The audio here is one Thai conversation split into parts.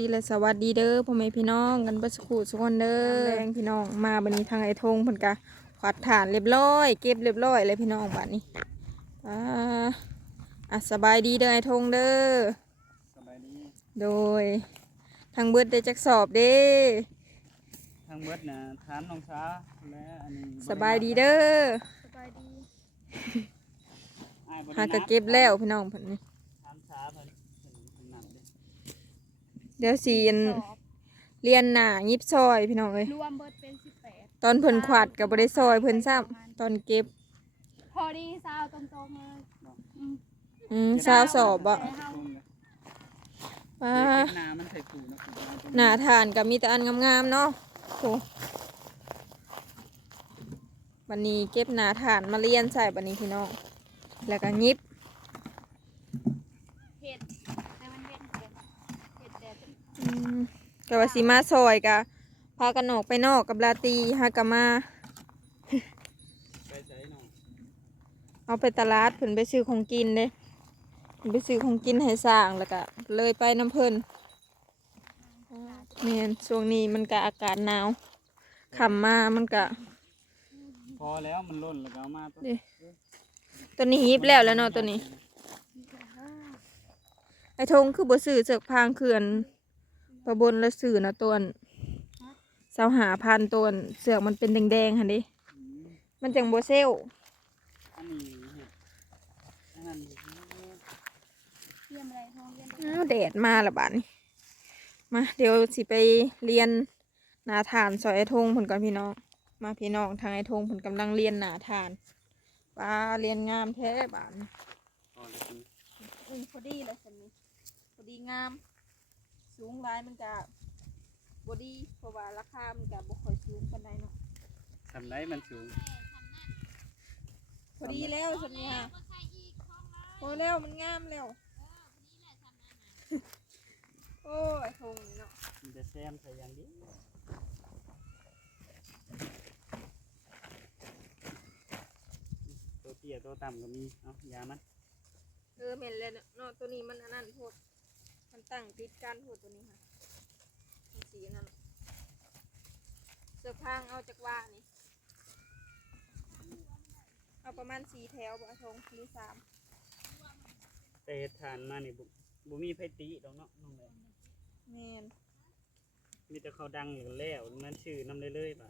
ดีและสวัสดีเด้อพ่อแม่พี่น้องกันเบิดสุขุสุกคนเด้อแรงพี่น้องมาบัดนี้ทางไอ้ธงเพิ่นกะขวัดฐานเรียบร้อยเก็บเรียบร้อยเลยพี่น้องบัดนี้อ่าสบายดีเด้อไอ้ธงเด้อสบายดีโดยทางเบิดได้จักสอบเด้ทางเบิดนะทานน้องช้าและอันนี้สบายดีเด้อสบายดีหากะเก็บแล้วพี่น้องเพิ่นนี่ทานช้าเพิ่นหนักเดี๋ยวสิเรียนหน้ายิบซอยพี่น้องเอ้ยรวมเบิดเป็น18ตอนเพิ่นขวัดก็บ่ได้ซอยเพิ่นซ้ำตอนเก็บพอดีซาวตรงๆเลยซาวสอบอ่ะว่าหน้ามันใส่ปูนะหน้าทานกับมีแต่อันงามๆเนาะโหวันนี้เก็บหน้าทานมาเรียนใส่วันนี้พี่น้องแล้วก็ยิบเห็ดแต่มันเป็นเห็ดแดดกับว่าสิมาซอยกะพากันออกไปนอกกับลาตีฮากามาไปใส่น้องเอาไปตลาดเพิ่นไปซื้อของกินเด้ไปซื้อของกินให้สร้างแล้วก็เลยไปน้ำเพิ่นเนี่ยช่วงนี้มันก็อากาศหนาวขำมามันก็พอแล้วมันล่นแล้วก็เอามาตัวนี้ฮิบแล้วเนาะตัวนี้ไอ้ธงคือบ่ซื้อเสือกพางเขื่อนประบนและสื่อนะตัวเสาหาพันตัวเสือกมันเป็นแดงๆค่ะดิมันจังโบเซลอันนี้เห็ดอันนั้นเยี่ยมอะไรท้องเยี่ยมแดดมาละบาดนี้มาเดี๋ยวสิไปเรียนหนาฐานซอยไอ้ธงผลก่อนพี่น้องมาพี่น้องทางไอ้ธงผลกำลังเรียนหนาฐานป้าเรียนงามแท้บาดพอดีเลยสันนี้พอดีงามสูงร้ายมันจะบอดี้เพราะว่าราคามันจะบ่ค่อยสูงปานใดเนาะทำไรมันสูงพอดีแล้วสันนี้ค่ะพอแล้วมันงามแล้วโอ้ยทงเนาะมันจะแซมใส่อย่างนี้ตัวเตี้ยตัวต่ำก็มีเอายามันเห็นเลยเนาะตัวนี้มันอันนั้นโหดมันตั้งติดกันโหดตัวนี้ค่ะมันสีนั่นเสื้อผ้าเอาจากว่านี่เอาประมาณ4 แถวบ่ทงหรือ3แต่ทานมานี่บุมีไผติดอกเนาะน้องเลยแม่นมีแต่เขาดังอยู่แล้วมันชื่อน้ำเลยๆป่ะ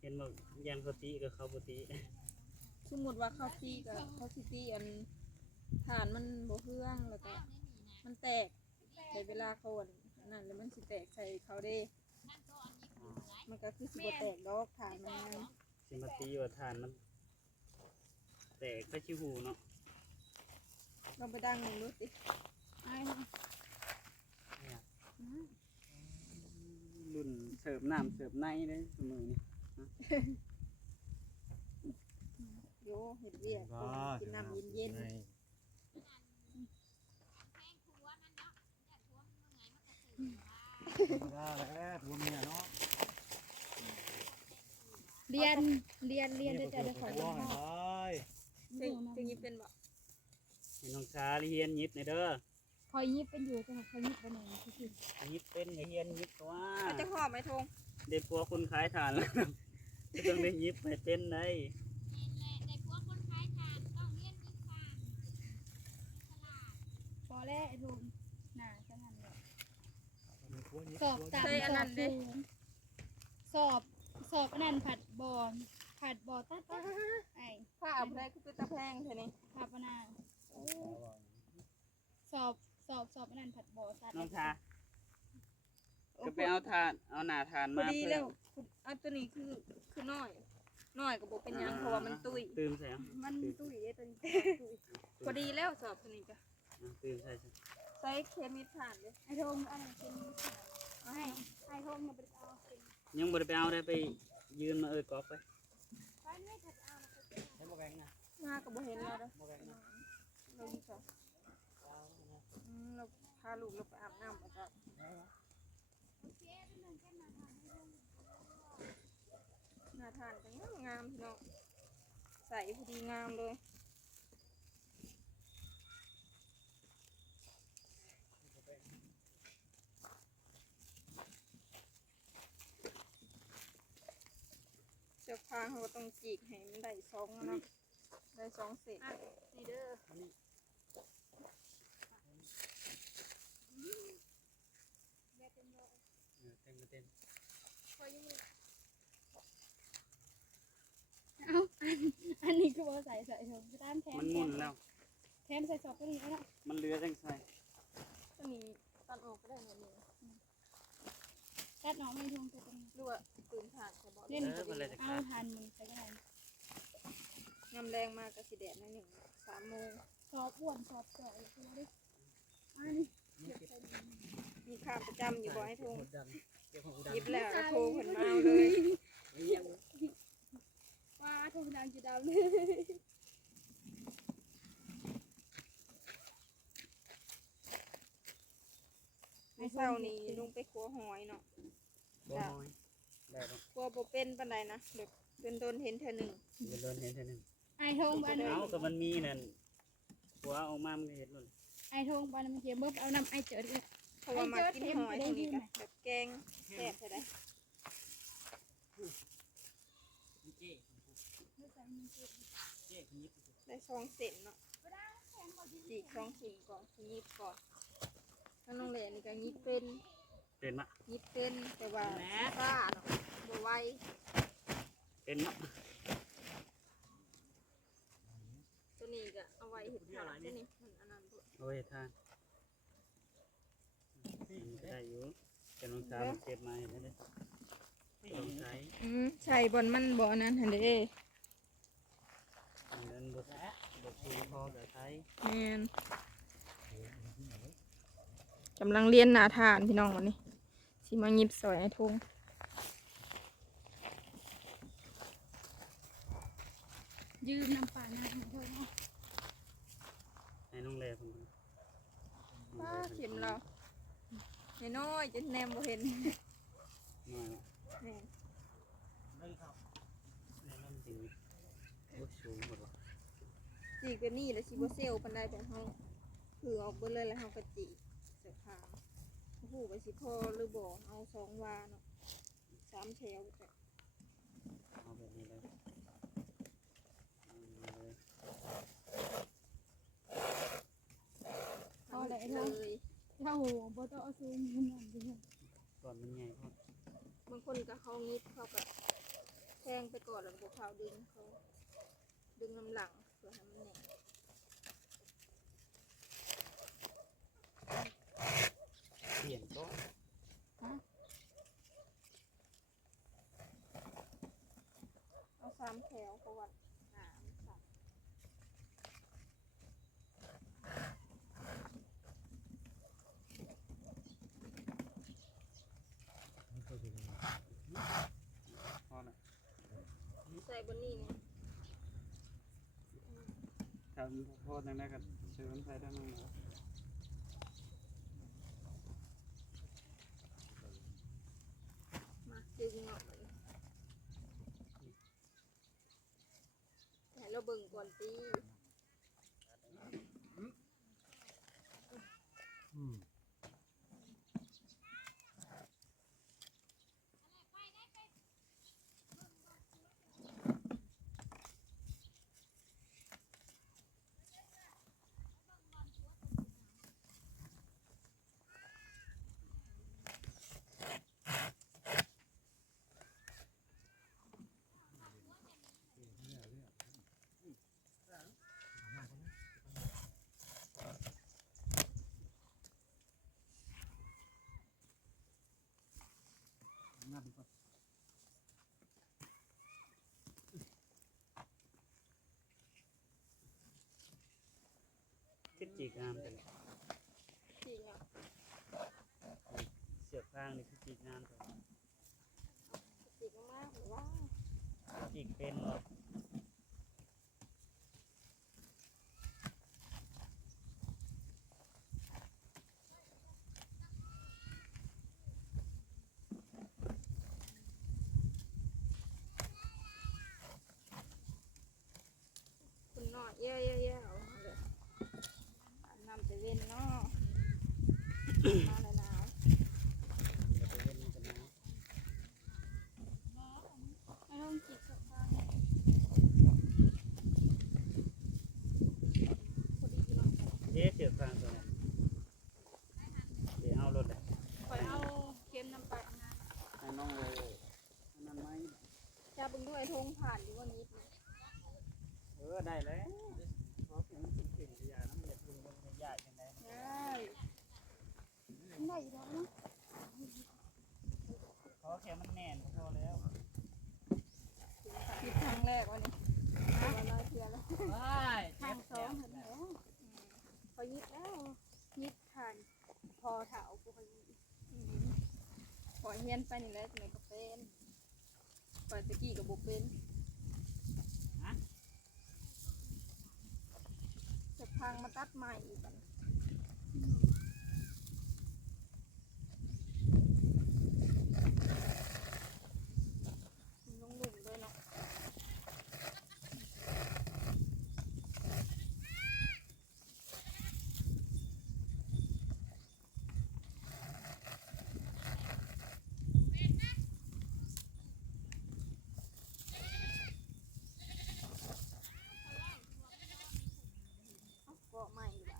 เห็นบอกยันเขาติกับเขาปติสมมติว่าเขาตีกับเขาตีอันฐานมันบ่เฮืองแล้วก็มันแตกในเวลาเขานั่นแล้วมันสิแตกใส่เขาเด้มันก็คือสิบ่แตกดอกฐานมันสิมาตีว่าทานมันแตกไปชิวหูเนาะลองไปดังหนึ่งดูสิรุ่นเสิร์ฟน้ำเสิร์ฟในเลยสมือนี่โยเห็ดเบี้ยกินน้ำเย็นเรียนได้แต่ขอเรียนจะยิบเป็นบ่น้องชาเฮียนยิบในเด้อคอยยิบเป็นอยู่แต่คอยยิบไปไหนคือยิบเป็นเฮียนยิบตัวจะหอมไหมทงเด็กปัวคนขายฐานแล้วต้องได้ยิบไปเป็นได้ พอแล้วดูหนาขนาดนี้สอบต่ำสอบอันนั้นผัดบอตัดไอ้ผ้าอาบได้คือตะแพงเท่านี้ผ้าปนาสอบอันนั้นผัดบอตัดน้องชาก็ไปเอาหนาทานมาดีแล้วอันตัวนี้คือน้อยกับโบเป็นยังเพราะว่ามันตุ้ยตื่มใส่มันตุ้ยตัวนี้พอดีแล้วสอบตัวนี้จ้ะตื่มใส่เคมีผ่านเลยไอ้ทงอะไรเป็นไอ้ทงมันเป็นเอายังบ่ได้ไปเอาได้ไปยืนมาก๊อกไปไม่ถัดเอาให้โมแกงนะมากับโบเห็นแล้วนะลงจ้ะเราพาลูกเราไปอาบน้ำมาจ้ะหน้าทานก็งามพี่น้องใส่พอดีงามเลย เ จากพางเขาก็ต้องจีกให้มันได้สองเนาะได้สองเศษ อ่ะนี่เด้อ อันนี้ แม่เต็มเลย เต็มมาเต็ม พอยังมีเอาอันนี้ก็บ่ใส่ถุงก็ตามแทน มันหมุนแล้ว แทนใส่ซอกก็นี่เอาเนาะ มันเลือจังใส่ ตัวนี้ตัดออกก็ได้หน่อยนึง ตัดน้องไม่ทงตัวนี้ หรือว่าปืนผ่านใช่บ่ เล่นเอาทานมันใส่ก็ได้ ยำแรงมากกับสีแดดหน่อยหนึ่ง3 โมง ซอบอ้วนซอบจ่อยคือดิอันนี้ มีข้ามประจำอยู่บ่ให้ทง เก็บของอุด หยิบแล้วก็โทรเพิ่นมาเอาเลย ว่าทงดังจะดำเลย ในเช้านี้ลงไปขัวหอยเนาะ บ่น้อยได้บ่ ขัวบ่เป็นปานใดนะเดี๋ยวเป็นต้นเห็นเธอหนึ่ง เดี๋ยวเดินเห็นเท่านึง ไอทงบ้าน เอาก็มันมีนั่นหัวออกมามันก็เห็นหมด ไอทงบ้านมันเขียนเบิ่เอาน้ำไอเจิดอีก เพราะว่ามากินหอยตรงนี้ก็แบบแกงแซ่บใช่ไหมได้2 เส้นเนาะจีก2 เส้นก่อนยิบก่อนถ้าน้องแหล่นี่ก็ยิบเป็น เป็นมะ ยิบเป็นแต่ว่าซ่าเนาะบ่ไว เป็นมะ ตัวนี้ก็เอาไว้เห็ดขาตัวนี้มันอันนั้นพุ่น โอ้ยทานมันก็ได้อยู่แต่น้องสาวมันเก็บมาเห็นไหมเนี่ยต้องใช้ ใช่บอลมันบ่อนั้นหั่นเด้ อันนั้นบดสูงพอกับใช้ แม่นกำลังเรียนหน้าทานพี่น้องวันนี้สิมาหยิบซอยไอ้ทง ยืมน้ำป่าน้ำของเธอเนาะ ให้น้องแร่ผม ป้าเข็มเราน้อยๆจนแนมบ่เห็น หน่อย แม่น ในน้ำจริงโอ้สูงหมดว่ะ จีกแบบนี้แล้วสิบ่เซลปานใดแบบเฮาถือออกเบิดเลยแล้วเฮาก็จีกเสื้อผ้าโอ้โหว่าสิพอหรือบ่เอา2 วาเนาะ3 แถวแต่ เอาแบบนี้เลยเอาเลย พอแล้ว เล เนาะ ย ถ้าโหบ่ต้องเอาซูมมันนั่นดิ ก่อนมันใหญ่พอบ างคนก็เขางิบเขาก็แทงไปก่อนแล้วก็เขาดึงเขาดึงน้ำหลังเพื่อให้มันแน่น เปลี่ยนก็ เอา3 แถวเพราะว่าหนามันสั่น พอละ ใส่บนนี้เนี่ย ถ้าพอทางนั้นก็เชิญใส่ได้มั้งนะ มาดึงออกมาให้เราเบิ่งก่อนตีคิดจีกงามแต่ละ จริงอ่ะ เสือกข้างนี่คือจีกงามแต่ละ จริงมากหรือว่า จีกเป็นหรอ คุณน้อยเย่ๆๆเอาเลยอาบน้ำแต่เว้นเนาะมาแล้วหนาว จะไปเล่นกันนะ ไอทงจิตสะพ านหรือว่ายิบนะ ได้แล้วเพราะผมเป็นเก่งขยะน้ำอยากดูมันยากยังไง ได้ได้อยู่แล้วเนาะ เพราะแค่มันแน่นก็พอแล้ว คิดครั้งแรกวันนี้วันละเทียแล้ว ทางสองเห็นแล้วพอยิบแล้วยิบทานพอเถาพอยิบ ขอเฮียนไปนี่แหละจังได๋ก็เป็นปอยตะกี้ก็บ่เป็นจะพังมาตัดใหม่อีกบัดลงหลุมด้วยเนาะ ก็ไม่ดีกว่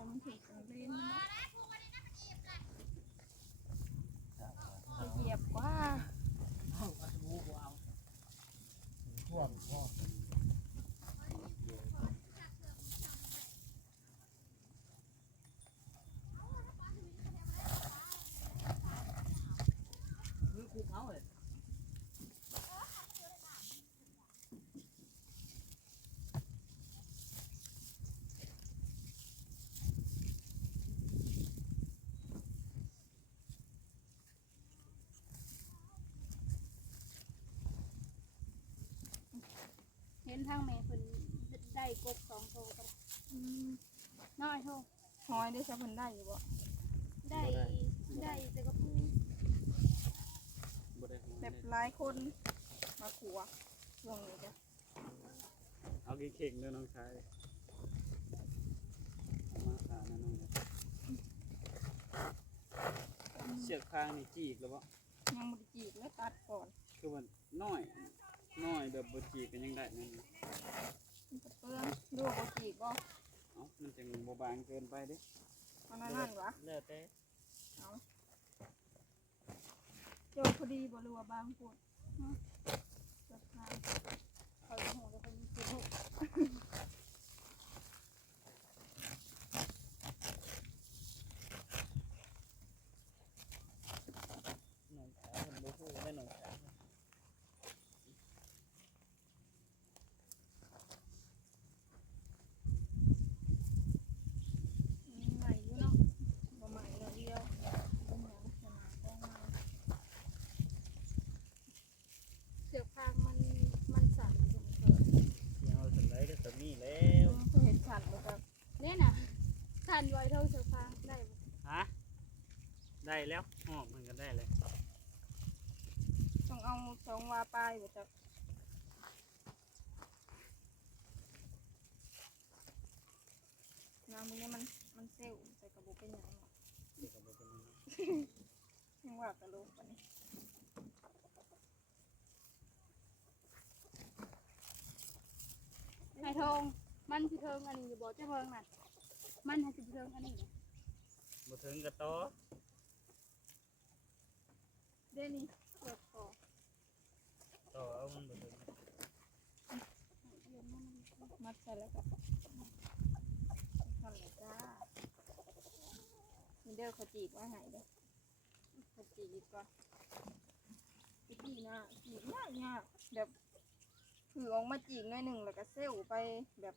ามันถึงกลางเล่นนะเหยียบกว่า เห็นทางแม่เพิ่นได้กบ2โตก็น้อยโต หอยได้ใช้เพิ่นได้อยู่บ่ ได้แต่ก็ปู แบบหลายคนมาขัวช่วงนี้จ้ะ เอากี่เข่งเด้อน้องชายมาขานั่นน้องเชือกคางนี่จีกแล้วบ่ ยังบ่ได้จีบแล้วตัดก่อน คือมันน้อยแบบบ่จีกกันยังได้นั่น มันจะเปลืองดูบ่จีบบ่ เอ้ามันจังบ่บางเกินไปเด้ เอานั่นวะ แล้วแต่ เอาโจพอดีบ่รู้ว่าบางพูดจัดการ เขาโหแล้วเพิ่นสิฮู้ น้องสาวมันบ่ฮู้ได้น้องสาว ใหม่อยู่เนาะบ่ใหม่เลยเดียวเป็นหยังขนาดต้องมา เสือกพางมันสั่นอยู่เพิ่น เดี๋ยวสันไดก็จะมีแล้ว เพิ่นเฮ็ดฉันบ่จ้ะ เนี่ยน่ะสั่นไว้เท่าเสือกพางได้บ่ ฮะได้แล้วอ๋อมันก็ได้เลย ต้องเอาสองวาปลายบ่จ้ะน้ำมื้อนี้มันเซลล์ใส่กระบอกเป็นหยังเนาะ เด็กกับเป็น ยังว่าตะลุกปานนี้ ไอ้ทองมันสิเทิงอันนี้อยู่บ่เจ้าเพิ่งน่ะมันให้สิเทิงอันนี้น่ะ บ่ถึงกับต่อ เด้นี่เปิดคอ ต่อเอามันบ่ถึง มัดใส่แล้วก็ทำเลยจ้านี่เด้อเขาจีบว่าไงเด้อเขาจีบก่อนจีบนะจีบยากแบบถือออกมาจีบหน่อยหนึ่งแล้วก็เซลล์ไปแบบ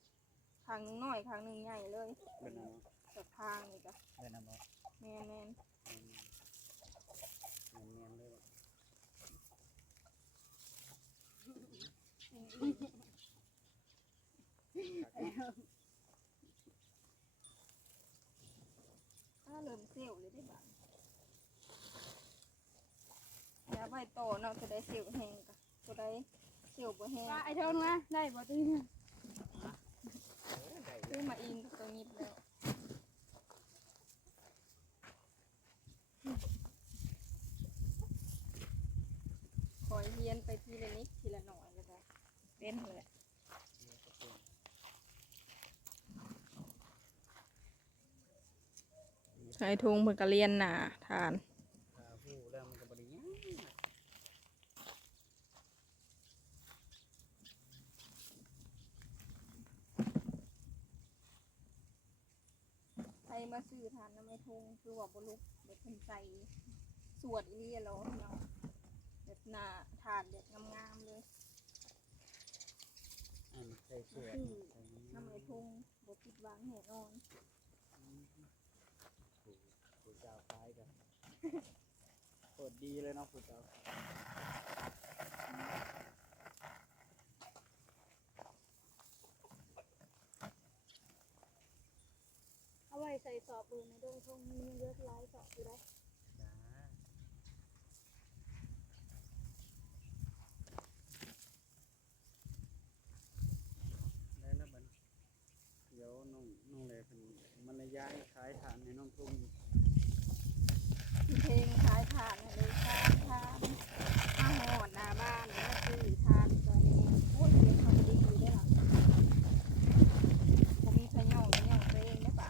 ทางหนึงน้อยทางหนึงใหญ่เลย เป็นอะไร แบบทางนี่จ้ะ เป็นอะไร แมนแมน เนียนเลย ถ้าเริ่มเซลล์เลยได้บ้างอย่าไปโตเนาะจะได้เซลล์แห้งกะจะได้เซลล์บ่แห้ง ว่าไอ้เทิงนะได้บ่ตี ซื้อมาอินก็ตัวงิบแล้ว นไปทีละนิดทีละหน่อยแล้วก็เป็นเลยใช้ทุงเพื่อกระเรียนหนาทาน หูแล้วมันก็บริยากใครมาซื้อทานน้ำไม่ทุงคือว่าบลุกแบบเป็นใส่สวดอีเลียแล้วเนาะแบบหนาทานแบบงามๆเลย ใส่เสื้อ คือน้ำไม่ทุงบปิดหวังแน่นอน ผู้เจ้าคล้ายกันโคตรดีเลยเนาะผู้เจ้า เอาไว้ใส่สอบเบอร์ในดงทงมีเลือดลายสอบอยู่ได้ จ้าได้แล้วบัดเดี๋ยวน้องเลยเป็นมันระยะขายฐานให้น้องทุ่ง เพลงขายทานเลยทานมาหอดหน้าบ้านมาซื้อทานตัวนี้โอ้ยเรียนทำดีอยู่ด้วยล่ะผมมีพะย่องตัวเองได้ปะ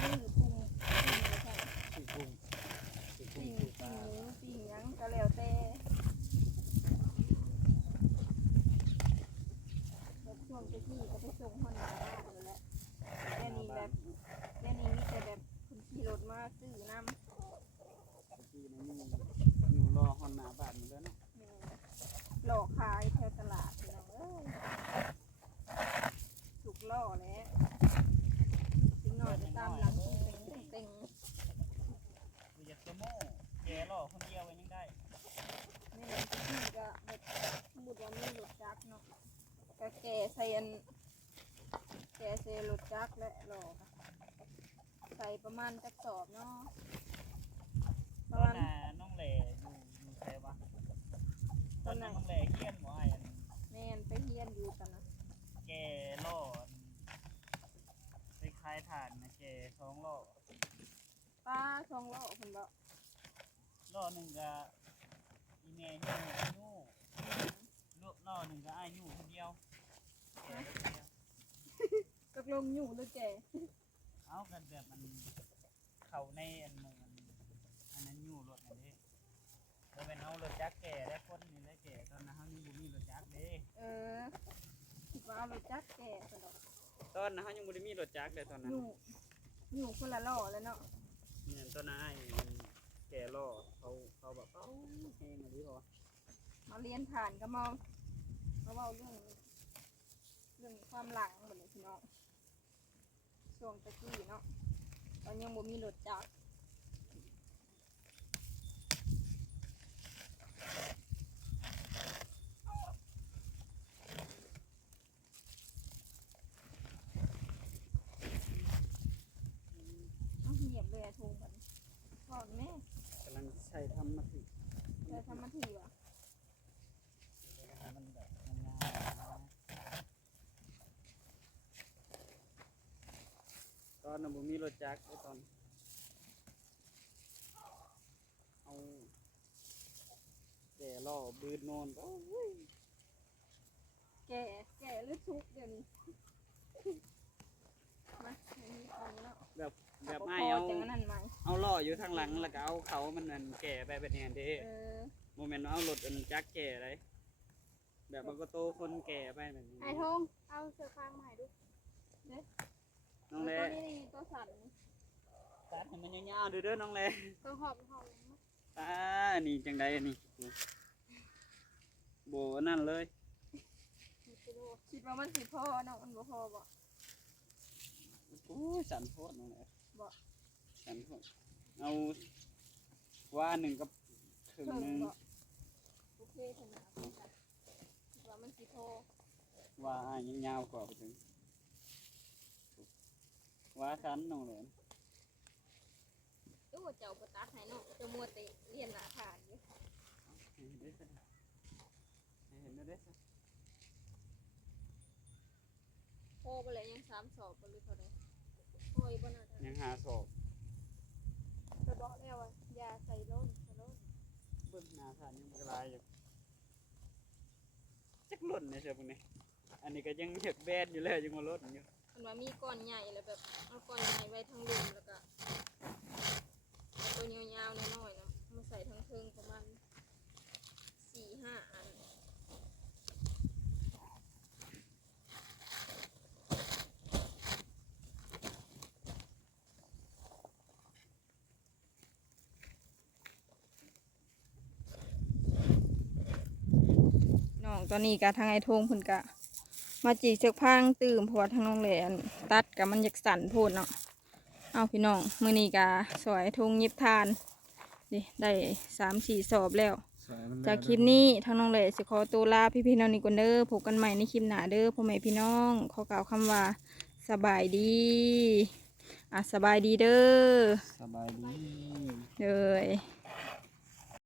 ซื้อปรุงไม่ใช่ สีกุ้งสีกุ้ ปิ้ ง ง สีปลา หมูปิ้งหยังก็แล้วแต่แบบช่วงตะกี้ก็ไปส่งหอดหน้าบ้านอยู่แหละแค่นี้แบบแค่นี้มีแต่แบบคุณขี่รถมาซื้อน้ำ ที่นี่อยู่รอฮอนหนาบาทอยู่แล้วเนาะ หลอกขายแถวตลาดพี่น้องเอ้ยถูกล่อแล้วถึงหน่อยจะตามหลังเต็ง มีอยากจะโม่แกรอคนเดียวไว้ยังได้ แม่ที่ก็แบบสมมุติว่ามีรถจักรเนาะก็แก่ใส่อันแก่ใส่รถจักรและหลอกอะใส่ประมาณจักสอบเนาะป ต ระ อน มาณ น่ะน้องแหล่อยู่ใช่ปะตอนนั้นน้องแหล่เกี้ยนหมอไอ้อัน แม่นไปเฮียนอยู่กันนะ แกล่อไปคลายฐานนะแก2 ล่อ ป้าช่องล่อคนบอก ล่อหนึ่งก็อีเมย์ยู่ล่อหนึ่งก็ไอ้ยู่คนเดียวแกคนเดียว ตกลงอยู่หรือแก่ เอากันแบบมันเข้าในอันหนึ่งอันนั้นยู่รถนั่นเด้แล้วเป็นเอารถจักรแก่ได้คนนี่ได้แก่ตอนนั้นเขายังบ่มีรถจักรเด้ คิดว่าเอารถจักรแก่คนดอก ตอนนั้นเขายังบ่ได้มีรถจักรเลยตอนนั้น อยู่คนละล่อแล้วเนาะ เนี่ยตอนนั้นไอ้มันแก่ล่อเขาแบบเอ้าเพลงอะไรพอ มาเรียนผ่านก็มาเว้าเรื่องความหลังหมดเลยพี่น้องช่วงตะกี้เนาะตอนยังบ่มีรถจักรเงียบเลยอะทูมันก่อนแม่ กำลังใช้ทำมาถึง เธอทำมาทีวะ มันแบบงามตอนนั้นผมมีรถจักรตอนเอาแก่ล่อบืนโนนก็ แก่หรือทุกข์เดี๋ยวนี้มาอันนี้ตอนนี้เนาะ แบบ พ ไอ้ อ เอา จังอันนั้นไหม เอาล่ออยู่ทางหลังแล้วก็เอาเขามันนั่นแก่ไปแบบนี้เด้ โมเมนต์เอารถอันจักรแก่เลยแบบมันก็โตคนแก่ไปแบบนี้ ไอ้ทงเอาเสื้อฟางมาให้ดู น้องเล่ ตัวนี้ตัวสั่น ตัดให้มันยาวๆเด้อน้องเล่ ก็หอบมา นี่จังไดอันนี้โบนั่นเลย คิดว่ามันสิพ่อเนาะมันบ่พอบ่ โอ้ยสันโพดน้องเล่ บ่ สันโพดเอาว่าหนึ่งกับถึง เพิ่ง หนึ่ง บ่โอเคขนาดนี้ค่ะคิดว่ามันสิพ่อ ว่ายังยาวกว่าไปถึงว่าสันน้องเล่ ตู้เจ้าบ่ตัดให้เนาะเจะมัวแต่เรียนหน้าผ่านอยู่ เห็นได้สิเห็นได้สิ พ่อบ่เลยยัง3 สอบบ่หรือเท่าใดพ่ออีบ่น่าจะ ยังหาสอบ ไปบอกแล้วว่าอย่าใส่ล้นใส่ล้น เบิ่ง หน้าผ่านยังกระลายอยู่จักหล่นในเสือพวกนี้อันนี้ก็ยังเห็ดแบนอยู่เลยยังมาลดอยู่ มันว่ามีก้อนใหญ่แล้วแบบเอาก้อนใหญ่ไว้ทั้งลุมแล้วก็เอาตัวยาวๆน้อยๆนะมาใส่ทั้งเทิงประมาณ4-5 อันน้องตอนนี้กะทางไอ้ทงเพิ่นกะมาจีกเชือกพางตื่มเพราะว่าทางน้องแหลนตัดกับมันอยากสั่นโพดเนาะเอาพี่น้องมื้อนี้กะสวยทงยิบทานนี่ได้3-4 สอบแล้ว จากคลิปนี้ทางน้องแหลสิขอตัวลาพี่ๆน้องนี่ก่อนเด้อพบกันใหม่ในคลิปหน้าเด้อพ่อแม่พี่น้องขอกล่าวคำว่าสบายดีสบายดีเด้อ สบายดี เลย